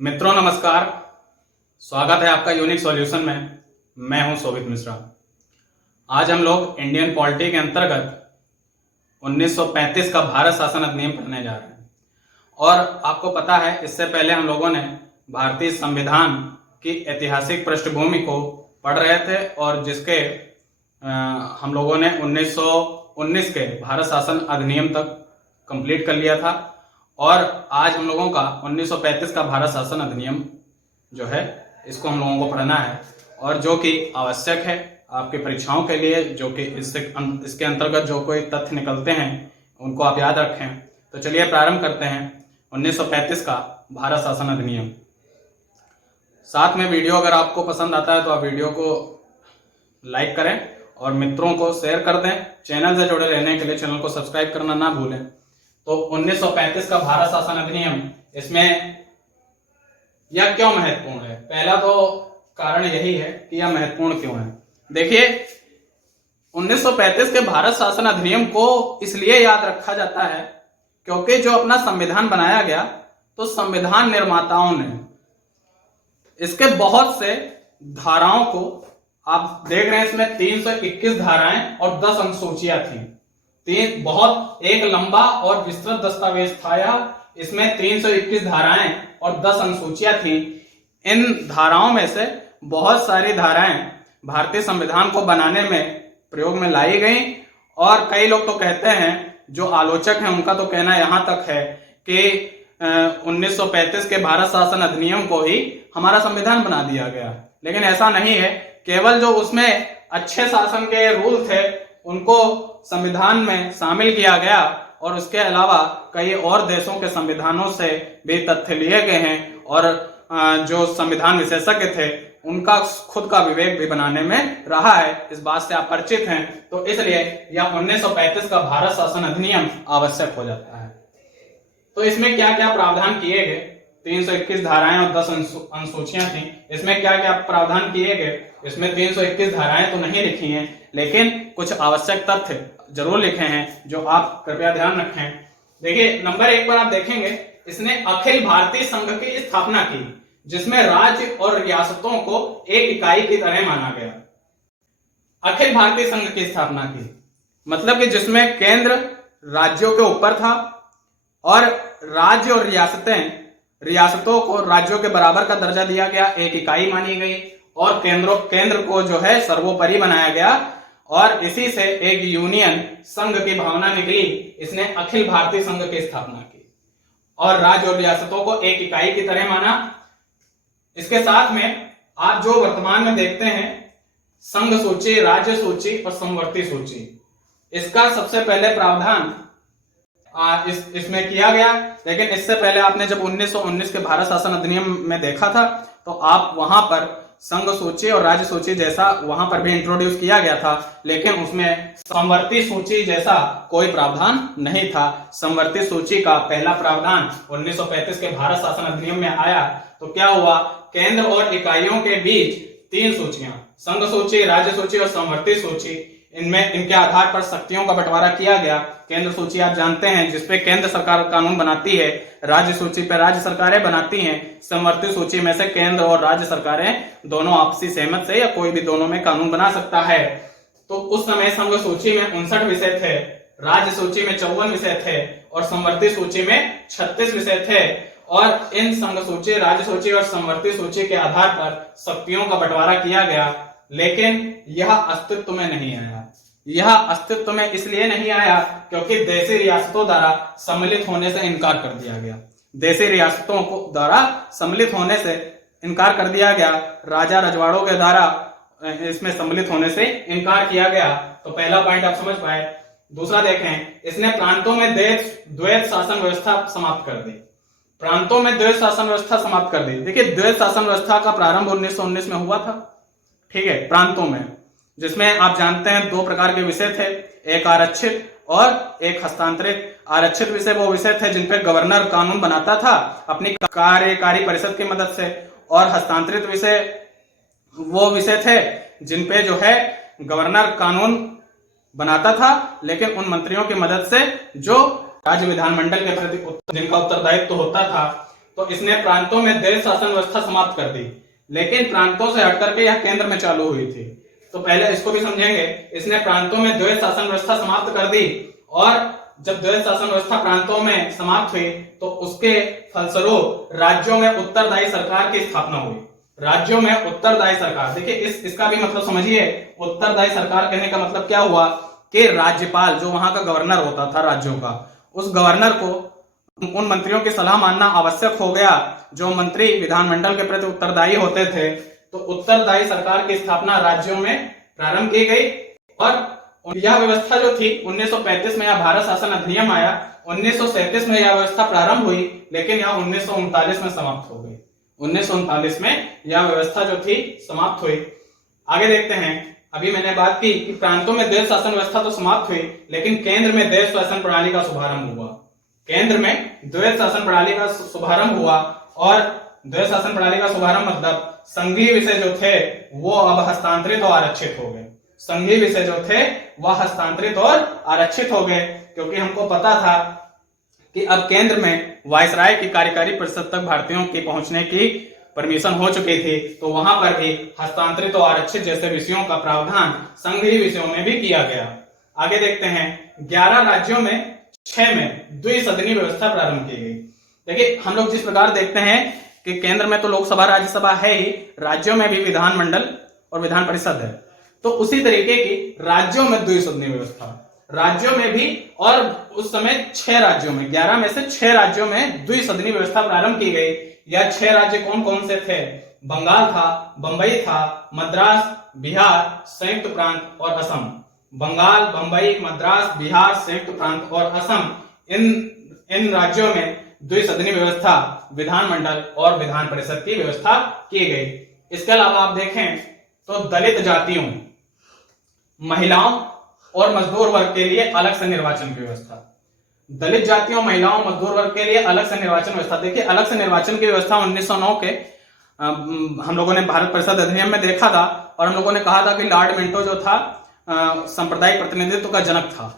मित्रों नमस्कार। स्वागत है आपका यूनिक सॉल्यूशन में। मैं हूं शोभित मिश्रा। आज हम लोग इंडियन पॉलिटी के अंतर्गत 1935 का भारत शासन अधिनियम पढ़ने जा रहे हैं। और आपको पता है, इससे पहले हम लोगों ने भारतीय संविधान की ऐतिहासिक पृष्ठभूमि को पढ़ रहे थे और जिसके हम लोगों ने 1919 के भारत शासन अधिनियम तक कंप्लीट कर लिया था। और आज हम लोगों का 1935 का भारत शासन अधिनियम जो है, इसको हम लोगों को पढ़ना है और जो कि आवश्यक है आपके परीक्षाओं के लिए, जो कि इसके अंतर्गत जो कोई तथ्य निकलते हैं उनको आप याद रखें। तो चलिए प्रारंभ करते हैं 1935 का भारत शासन अधिनियम। साथ में वीडियो अगर आपको पसंद आता है तो आप वीडियो को लाइक करें और मित्रों को शेयर कर दें। चैनल से जुड़े रहने के लिए चैनल को सब्सक्राइब करना ना भूलें। तो 1935 का भारत शासन अधिनियम, इसमें यह क्यों महत्वपूर्ण है? पहला तो कारण यही है कि यह महत्वपूर्ण क्यों है। देखिए, 1935 के भारत शासन अधिनियम को इसलिए याद रखा जाता है क्योंकि जो अपना संविधान बनाया गया, तो संविधान निर्माताओं ने इसके बहुत से धाराओं को, आप देख रहे हैं इसमें 321 धाराएं और 10 अनुसूचियां थी। बहुत एक लंबा और विस्तृत दस्तावेज था यह। इसमें 321 धाराएं और 10 अनुसूचियां थी। इन धाराओं में से बहुत सारी धाराएं भारतीय संविधान को बनाने में प्रयोग में लाई गई और कई लोग तो कहते हैं, जो आलोचक हैं उनका तो कहना यहां तक है कि 1935 के भारत शासन अधिनियम को ही हमारा संविधान बना दिया गया। लेकिन ऐसा नहीं है। केवल जो उसमें अच्छे शासन के रूल थे उनको संविधान में शामिल किया गया और उसके अलावा कई और देशों के संविधानों से भी तथ्य लिए गए हैं और जो संविधान विशेषज्ञ थे उनका खुद का विवेक भी बनाने में रहा है। इस बात से आप परिचित हैं। तो इसलिए यह 1935 का भारत शासन अधिनियम आवश्यक हो जाता है। तो इसमें क्या क्या प्रावधान किए गए? 321 धाराएं और 10 अनुसूचियां थी। इसमें क्या क्या प्रावधान किए गए? इसमें 321 धाराएं तो नहीं लिखी हैं, लेकिन कुछ आवश्यक तथ्य जरूर लिखे हैं जो आप कृपया ध्यान रखें। देखिए, नंबर 1 पर आप देखेंगे, इसने अखिल भारतीय संघ की स्थापना की, जिसमें राज्य और रियासतों को एक इकाई की तरह माना गया। अखिल भारतीय संघ की स्थापना की मतलब कि जिसमें केंद्र राज्यों के ऊपर था और राज्य और रियासतों को राज्यों के बराबर का दर्जा दिया गया, एक इकाई मानी गई और केंद्र को जो है सर्वोपरि बनाया गया और इसी से एक यूनियन संघ की भावना निकली। इसने अखिल भारतीय संघ की स्थापना की और राज्य और रियासतों को एक इकाई की तरह माना। इसके साथ में आप जो वर्तमान में देखते हैं, संघ सूची, राज्य सूची और समवर्ती सूची, इसका सबसे पहले प्रावधान इसमें किया गया। लेकिन इससे पहले आपने जब 1919 के भारत शासन अधिनियम में देखा था तो आप वहां पर संघ सूची और राज्य सूची जैसा वहां पर भी इंट्रोड्यूस किया गया था, लेकिन उसमें समवर्ती सूची जैसा कोई प्रावधान नहीं था। समवर्ती सूची का पहला प्रावधान 1935 के भारत शासन अधिनियम में आया तो क्या हुआ? केंद्र और इकाइयों के बीच 3 सूचियां, संघ सूची, राज्य सूची और समवर्ती सूची, इनके आधार पर शक्तियों का बंटवारा किया गया। केंद्र सूची आप जानते हैं, जिसपे केंद्र सरकार कानून बनाती है। राज्य सूची पे राज्य सरकारें बनाती हैं। समवर्ती सूची में से केंद्र और राज्य सरकारें दोनों आपसी सहमत से या कोई भी दोनों में कानून बना सकता है। तो उस समय संघ सूची में 59 विषय थे, राज्य सूची में 54 विषय थे और समवर्ती सूची में 36 विषय थे। और इन संघ सूची, राज्य सूची और समवर्ती सूची के आधार पर शक्तियों का बंटवारा किया गया, लेकिन यह अस्तित्व में नहीं आया। यह अस्तित्व में इसलिए नहीं आया क्योंकि देशी रियासतों द्वारा सम्मिलित होने से इनकार कर दिया गया। देशी रियासतों को द्वारा सम्मिलित होने से इनकार कर दिया गया। राजा रजवाड़ों के द्वारा इसमें सम्मिलित होने से इनकार किया गया। तो पहला पॉइंट आप समझ पाए। दूसरा देखें, इसने प्रांतों में द्वैत शासन व्यवस्था समाप्त कर दी। प्रांतों में द्वैत शासन व्यवस्था समाप्त कर दी। देखिए, द्वैत शासन व्यवस्था का प्रारंभ 1919 में हुआ था, ठीक है, प्रांतों में, जिसमें आप जानते हैं 2 प्रकार के विषय थे, एक आरक्षित और एक हस्तांतरित। आरक्षित विषय वो विषय थे जिन पे गवर्नर कानून बनाता था अपनी कार्यकारी परिषद की मदद से, और हस्तांतरित विषय वो विषय थे जिन पे जो है गवर्नर कानून बनाता था, लेकिन उन मंत्रियों की मदद से जो राज्य विधानमंडल के प्रति जिनका उत्तरदायित्व होता था तो इसने प्रांतों में द्वैध शासन व्यवस्था समाप्त कर दी, लेकिन प्रांतों से हट करके यह केंद्र में चालू हुई थी। तो पहले इसको भी समझेंगे। इसने प्रांतों में द्वैध शासन व्यवस्था समाप्त कर दी, और जब द्वैध शासन व्यवस्था प्रांतों में समाप्त हुई तो उसके फलस्वरूप राज्यों में उत्तरदायी सरकार की स्थापना हुई। राज्यों में उत्तरदायी सरकार, देखिए इसका भी मतलब समझिए। उत्तरदायी सरकार कहने का मतलब क्या हुआ कि राज्यपाल जो वहां का गवर्नर होता था राज्यों का, उस गवर्नर को उन मंत्रियों की सलाह मानना आवश्यक हो गया जो मंत्री विधानमंडल के प्रति उत्तरदायी होते थे। तो उत्तरदायी सरकार की स्थापना राज्यों में प्रारंभ की गई, और यह व्यवस्था जो थी 1935 में यह भारत शासन अधिनियम आया। 1937 में यह व्यवस्था प्रारंभ हुई, लेकिन यह 1939 में समाप्त हो गई। 1939 में यह व्यवस्था जो थी समाप्त हुई। आगे देखते हैं। अभी मैंने बात की कि प्रांतों में द्वैध शासन व्यवस्था तो समाप्त हुई, लेकिन केंद्र में द्वैध शासन प्रणाली का शुभारंभ हुआ। केंद्र में द्वैध शासन प्रणाली का शुभारंभ हुआ, और द्वैध शासन प्रणाली का शुभारंभ मतलब संघीय विषय जो थे वो अब हस्तांतरित और आरक्षित हो गए। संघीय विषय जो थे वह हस्तांतरित और आरक्षित हो गए, क्योंकि हमको पता था कि अब केंद्र में वायसराय की कार्यकारी परिषद तक भारतीयों के पहुंचने की परमिशन हो चुकी थी। तो वहां पर भी हस्तांतरित और आरक्षित जैसे विषयों का प्रावधान संघीय विषयों में भी किया गया। आगे देखते हैं। 11 राज्यों में 6 में द्विसदनीय व्यवस्था प्रारंभ की गई। देखिए हम लोग जिस प्रकार देखते हैं कि केंद्र में तो लोकसभा राज्यसभा है ही, राज्यों में भी विधानमंडल और विधान परिषद है, तो उसी तरीके की राज्यों में द्विसदनीय व्यवस्था राज्यों में भी, और उस समय 6 राज्यों में 11 में से 6 राज्यों में द्विसदनीय व्यवस्था प्रारंभ की गई। यह 6 राज्य कौन कौन से थे? बंगाल था, बंबई था, मद्रास, बिहार, संयुक्त प्रांत और असम। बंगाल, बंबई, मद्रास, बिहार, संयुक्त प्रांत और असम, इन राज्यों में द्विसदनीय व्यवस्था, विधानमंडल और विधान परिषद की व्यवस्था की गई। इसके अलावा आप देखें तो दलित जातियों, महिलाओं और मजदूर वर्ग के लिए अलग से निर्वाचन की व्यवस्था। दलित जातियों, महिलाओं, मजदूर वर्ग के लिए अलग से निर्वाचन व्यवस्था। देखिए अलग से निर्वाचन की व्यवस्था 1909 के हम लोगों ने भारत परिषद अधिनियम में देखा था, और हम लोगों ने कहा था कि लॉर्ड मिंटो जो था सांप्रदायिक प्रतिनिधित्व का जनक था।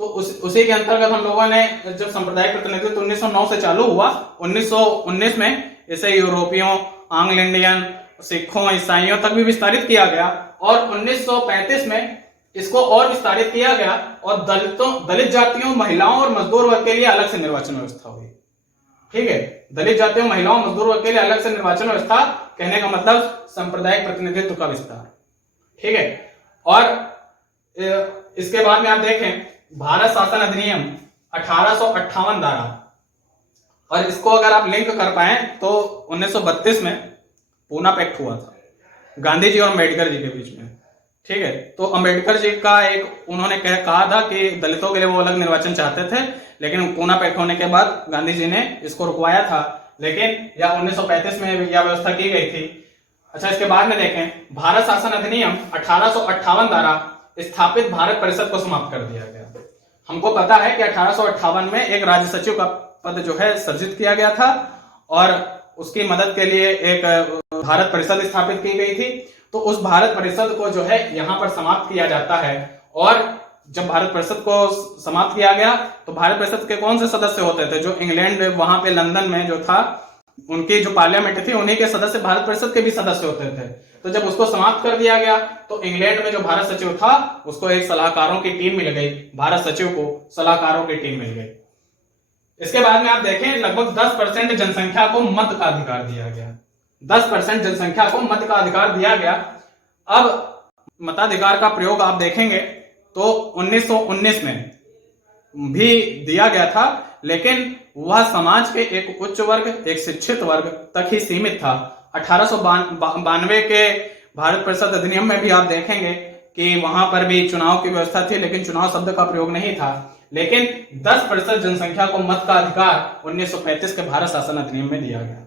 तो उसी के अंतर्गत हम लोगों ने जब सांप्रदायिक प्रतिनिधित्व 1909 से चालू हुआ, 1919 में इसे यूरोपियों, आंग्ल इंडियन, सिखों, ईसाइयों तक भी विस्तारित किया गया, और 1935 में इसको और विस्तारित किया गया, और दलित जातियों, महिलाओं और मजदूर वर्ग के लिए अलग से निर्वाचन व्यवस्था हुई। ठीक है, दलित जातियों, महिलाओं, मजदूर वर्ग के लिए अलग से निर्वाचन व्यवस्था कहने का मतलब सांप्रदायिक प्रतिनिधित्व का विस्तार। ठीक है, और इसके बाद में आप देखें भारत शासन अधिनियम 1858 धारा, और इसको अगर आप लिंक कर पाए तो 1932 में पूना पैक्ट हुआ था गांधी जी और अम्बेडकर जी के बीच में। ठीक है, तो अम्बेडकर जी का उन्होंने कहा था कि दलितों के लिए वो अलग निर्वाचन चाहते थे, लेकिन पूना पैक्ट होने के बाद गांधी जी ने इसको रुकवाया था, लेकिन यह 1935 में यह व्यवस्था की गई थी। अच्छा, इसके बाद में देखें भारत शासन अधिनियम 1858 द्वारा स्थापित भारत परिषद को समाप्त कर दिया गया। हमको पता है कि 1858 में एक राज्य सचिव का पद जो है सृजित किया गया था, और उसकी मदद के लिए एक भारत परिषद स्थापित की गई थी। तो उस भारत परिषद को जो है यहाँ पर समाप्त किया जाता है, और जब भारत परिषद को समाप्त किया गया तो भारत परिषद के कौन से सदस्य होते थे? जो इंग्लैंड वहां पे लंदन में जो था उनकी जो पार्लियामेंट थी उन्हीं के सदस्य भारत परिषद के भी सदस्य होते थे। तो जब उसको समाप्त कर दिया गया तो इंग्लैंड में जो भारत सचिव था उसको एक सलाहकारों की टीम मिल गई, भारत सचिव को सलाहकारों की टीम मिल गई। इसके बाद में आप देखें लगभग 10% जनसंख्या को मत का अधिकार दिया गया। 10% जनसंख्या को मत का अधिकार दिया गया। अब मताधिकार का प्रयोग आप देखेंगे तो 1919 में भी दिया गया था, लेकिन वह समाज के एक उच्च वर्ग, एक शिक्षित वर्ग तक ही सीमित था। 1892 के भारत परिषद अधिनियम में भी आप देखेंगे कि वहां पर भी चुनाव की व्यवस्था थी, लेकिन चुनाव शब्द का प्रयोग नहीं था। लेकिन 10% जनसंख्या को मत का अधिकार 1935 के भारत शासन अधिनियम में दिया गया।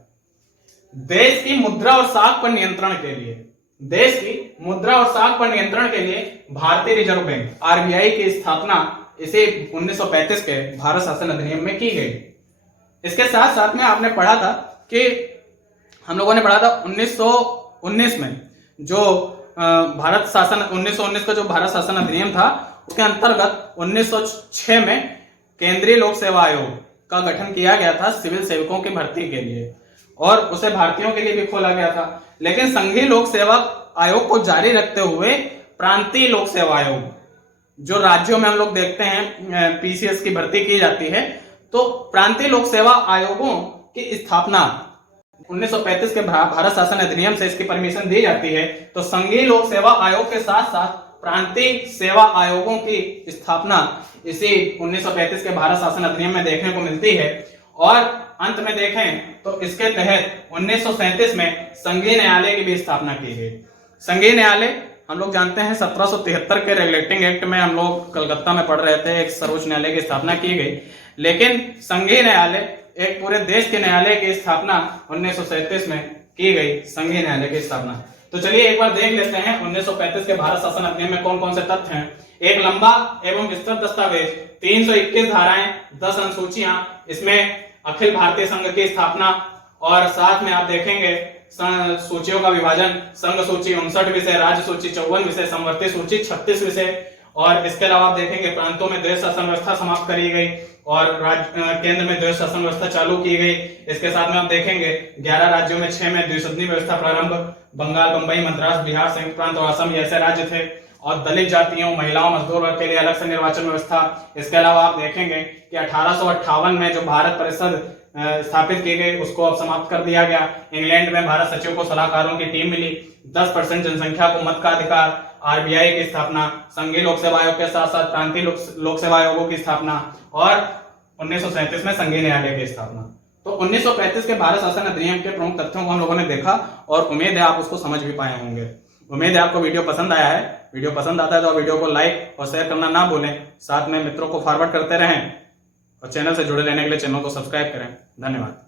देश की मुद्रा और साख पर नियंत्रण के लिए, देश की मुद्रा और साख पर नियंत्रण के लिए भारतीय रिजर्व बैंक आरबीआई की स्थापना इसे 1935 के भारत शासन अधिनियम में की गई। इसके साथ साथ में आपने पढ़ा था कि हम लोगों ने पढ़ा था 1919 में जो भारत शासन 1919 का जो भारत शासन अधिनियम था उसके अंतर्गत 1906 में केंद्रीय लोक सेवा आयोग का गठन किया गया था सिविल सेवकों की भर्ती के लिए। और उसे भारतीयों के लिए भी खोला गया था। लेकिन संघीय लोक सेवा आयोग को जारी रखते हुए प्रांतीय लोक सेवा आयोग, जो राज्यों में हम लोग देखते हैं पीसीएस की भर्ती की जाती है, तो प्रांतीय लोक सेवा आयोगों की स्थापना 1935 के भारत शासन अधिनियम से इसकी परमिशन दी जाती है। तो संघीय लोक सेवा आयोग के साथ साथ प्रांतीय सेवा आयोगों की स्थापना इसी 1935 के भारत शासन अधिनियम में देखने को मिलती है। और अंत में देखें तो इसके तहत 1937 में संघीय न्यायालय की भी स्थापना की गई। संघीय न्यायालय हम लोग जानते हैं 1773 के रेगुलेटिंग एक्ट में हम लोग कलकत्ता में पढ़ रहे थे, एक सर्वोच्च न्यायालय की स्थापना की गई। लेकिन संघीय न्यायालय, एक पूरे देश के न्यायालय की स्थापना 1937 में की गई, संघीय न्यायालय की स्थापना। तो चलिए एक बार देख लेते हैं 1935 के भारत शासन अधिनियम में कौन कौन से तथ्य हैं। एक लंबा एवं विस्तृत दस्तावेज, 321 धाराएं, 10 अनुसूचियां, इसमें अखिल भारतीय संघ की स्थापना, और साथ में आप देखेंगे सूचियों का विभाजन, संघ सूची 59 विषय, राज्य सूची 54 विषय, समवर्ती सूची 36 विषय। और इसके अलावा आप देखेंगे प्रांतों में द्वैध शासन व्यवस्था समाप्त करी गई और केंद्र में द्वैध शासन व्यवस्था चालू की गई। इसके साथ में आप देखेंगे 11 राज्यों में 6 में द्विसदनी व्यवस्था प्रारंभ, बंगाल, बंबई, मद्रास, बिहार, संयुक्त प्रांत और असम ऐसे राज्य थे। और दलित जातियों, महिलाओं, मजदूर वर्ग के लिए अलग से निर्वाचन व्यवस्था। इसके अलावा आप देखेंगे कि 1858 में जो भारत परिषद स्थापित की गई उसको अब समाप्त कर दिया गया। इंग्लैंड में भारत सचिव को सलाहकारों की टीम मिली। 10% जनसंख्या को मत का अधिकार, आरबीआई की स्थापना, संघीय लोक सेवा आयोग के साथ साथ प्रांतीय लोक सेवा आयोगों की स्थापना और 1937 में संघीय न्यायालय की स्थापना। तो 1935 के भारत शासन अधिनियम के प्रमुख तथ्यों को हम लोगों ने देखा और उम्मीद है आप उसको समझ भी पाए होंगे। उम्मीद है आपको वीडियो पसंद आया है। वीडियो पसंद आता है तो वीडियो को लाइक और शेयर करना ना भूलें। साथ में मित्रों को फॉरवर्ड करते रहें और चैनल से जुड़े रहने के लिए चैनल को सब्सक्राइब करें। धन्यवाद।